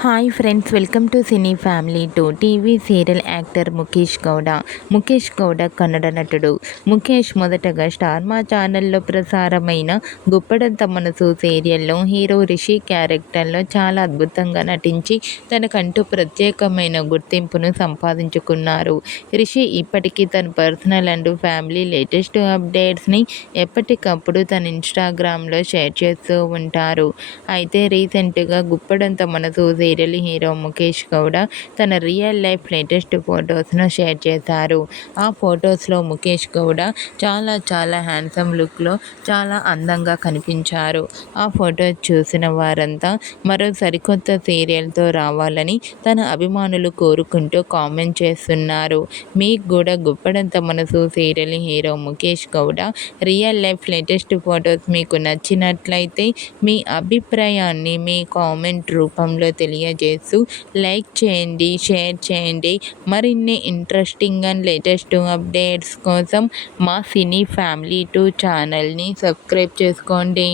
Hi friends, welcome to cine family two. TV serial actor Mukesh Gowda Kannada నటుడు. ముఖేష్ మొదటగా star మా ఛానల్లో ప్రసారమైన గుప్పడంత మనసు సీరియల్లో హీరో రిషి క్యారెక్టర్లో చాలా అద్భుతంగా నటించి తనకంటూ ప్రత్యేకమైన గుర్తింపును సంపాదించుకున్నారు. రిషి ఇప్పటికీ తన పర్సనల్ అండ్ ఫ్యామిలీ లేటెస్ట్ అప్డేట్స్ని ఎప్పటికప్పుడు తన ఇన్స్టాగ్రామ్లో షేర్ చేస్తూ ఉంటారు. అయితే రీసెంట్గా గుప్పడంత మనసు సీరియల్ హీరో ముఖేష్ గౌడ తన రియల్ లైఫ్ లేటెస్ట్ ఫొటోస్ను షేర్ చేశారు. ఆ ఫొటోస్లో ముఖేష్ గౌడ చాలా హ్యాండ్సమ్ లుక్లో చాలా అందంగా కనిపించారు. ఆ ఫొటోస్ చూసిన వారంతా మరో సరికొత్త సీరియల్తో రావాలని తన అభిమానులు కోరుకుంటూ కామెంట్ చేస్తున్నారు. మీకు కూడా గుప్పడంత మనసు serial hero Mukesh Gowda real life latest photos మీకు నచ్చినట్లయితే మీ అభిప్రాయాన్ని మీ కామెంట్ రూపంలో తెలియజేస్తూ లైక్ చేయండి, షేర్ చేయండి. మరిన్ని ఇంట్రెస్టింగ్ అండ్ లేటెస్ట్ అప్డేట్స్ కోసం మా సినీ ఫ్యామిలీ 2 ఛానల్ని సబ్స్క్రైబ్ చేసుకోండి.